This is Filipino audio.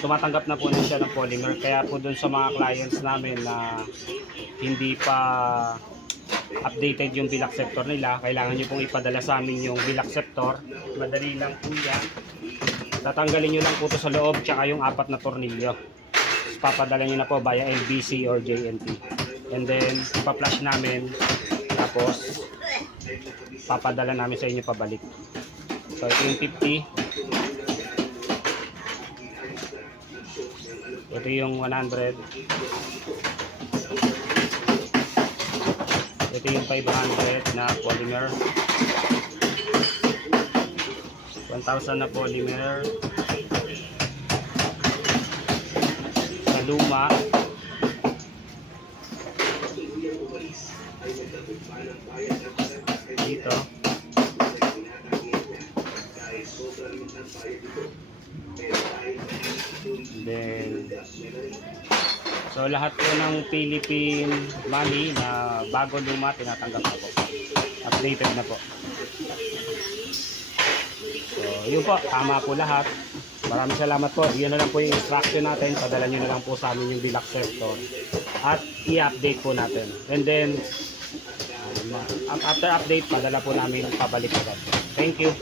tumatanggap na po na siya ng polymer. Kaya po dun sa mga clients namin na hindi pa updated yung bill acceptor nila, kailangan nyo pong ipadala sa amin yung bill acceptor. Madali lang po yan. Tatanggalin nyo lang po ito sa loob tsaka yung 4 na tornilyo. Papadala nyo na po via LBC or JNT. And then ipa-flash namin, tapos papadala namin sa inyo pabalik. So ito yung 50, ito yung 100, ito yung 500 na polymer, 1,000 na polymer sa luma. Dito then, so lahat po ng Philippine money na bago luma tinatanggap na po, updated na po. So yun po, tama po lahat. Maraming salamat po. Yun na lang po yung instruction natin. Padala nyo na lang po sa amin yung bill acceptor at i-update po natin. And then after update, padala po namin pabalik agad. Thank you.